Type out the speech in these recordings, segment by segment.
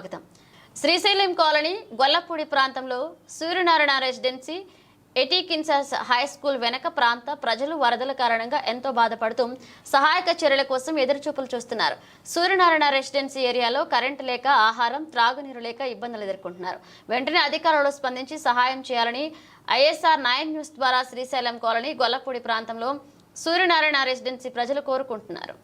స్వాగతం. శ్రీశైలం కాలనీ గొల్లపూడి ప్రాంతంలో Suryanarayana residency ఎటీకిన్సస్ high school వెనక ప్రాంత ప్రజలు వరదల కారణంగా ఎంతో బాధపడుతూ సహాయక చర్యల కోసం ఎదురుచూపులు చూస్తున్నారు. సూర్యనారాయణ రెసిడెన్సీ ఏరియాలో కరెంటు లేక, ఆహారం, త్రాగునీరు లేక ఇబ్బందులు ఎదుర్కొంటున్నారు. వెంటనే అధికారులు స్పందించి సహాయం చేయాలని ఐఎస్ఆర్ 9 న్యూస్ ద్వారా శ్రీశైలం కాలనీ గొల్లపూడి ప్రాంతంలో సూర్యనారాయణ రెసిడెన్సీ ప్రజలు కోరుకుంటున్నారు.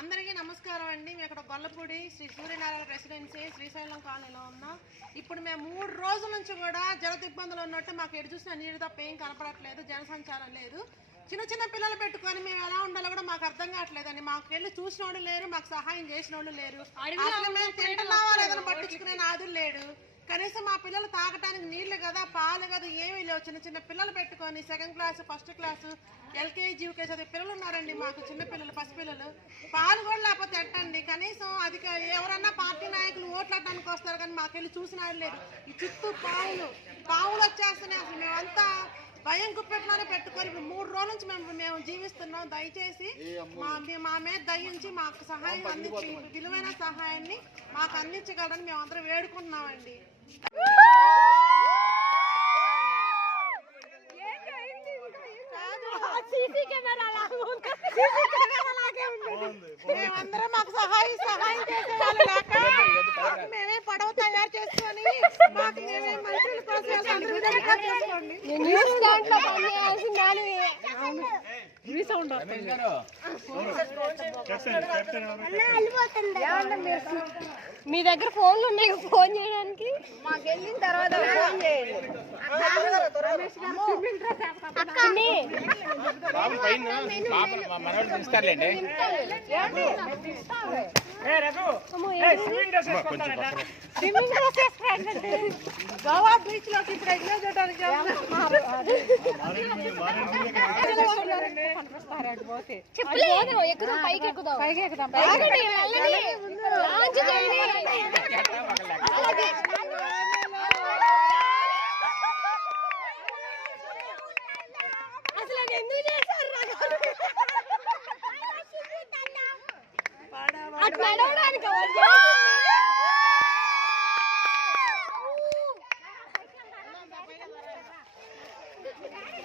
అందరికీ నమస్కారం అండి. మేము ఇక్కడ గొల్లపూడి శ్రీ సూర్యనారాయణ రెసిడెన్సీ శ్రీశైలం కాలనీలో ఉన్నాం. ఇప్పుడు మేము 3 రోజుల నుంచి కూడా జలత ఇబ్బందులు ఉన్నట్టు మాకు ఎటు చూసినా నీరు తప్ప ఏం కనపడట్లేదు, జనసంచారం లేదు. చిన్న చిన్న పిల్లలు పెట్టుకొని మేము ఎలా ఉండాలో కూడా మాకు అర్థం కావట్లేదండి. మాకు వెళ్ళి చూసిన వాళ్ళు లేరు, మాకు సహాయం చేసిన వాళ్ళు లేరు. అసలు మేము తింటున్నావా లేదని పట్టించుకునే నాదులు లేడు. కనీసం మా పిల్లలు తాగటానికి నీళ్లు కదా, పాలు కదా, ఏమీ లేవు. చిన్న చిన్న పిల్లలు పెట్టుకొని 2nd class, 1st class, LKG, UKG చదివే పిల్లలు ఉన్నారండి. మాకు చిన్న పిల్లలు, పసిపిల్లలు. పాలు కూడా లేకపోతే ఎట్టండి. కనీసం అది ఎవరన్నా పార్టీ నాయకులు ఓట్లాడడానికి వస్తారు కానీ మాకెళ్ళి చూసిన లేదు. ఈ చుట్టూ పావులు వచ్చేస్తున్నాయి. అసలు మేమంతా భయం గుప్పెట్లోనే పెట్టుకొని ఇప్పుడు 3 రోజుల నుంచి మేము జీవిస్తున్నాం. దయచేసి మా మీద దయించి మాకు సహాయం అందించి, విలువైన సహాయాన్ని మాకు అందించగలని మేము అందరం వేడుకుంటున్నామండి. మేమందరం మాకు సహాయం చేసేవాళ్ళు లేక మేమే పడవ తయారు చేసుకొని మాకు మేమే మనుషుల కోసం మీ దగ్గర ఫోన్లు ఉన్నాయి, ఫోన్ చేయడానికి. మాకు వెళ్ళిన తర్వాత ఫోన్ చేయండి. గోవా బీచ్ లోకి ఇప్పుడు ఎగ్జామ్ చూడడానికి పైకి ఎక్కుదాం. అసలు ఎందుకు చేశారు? అట్లా నడవడానికి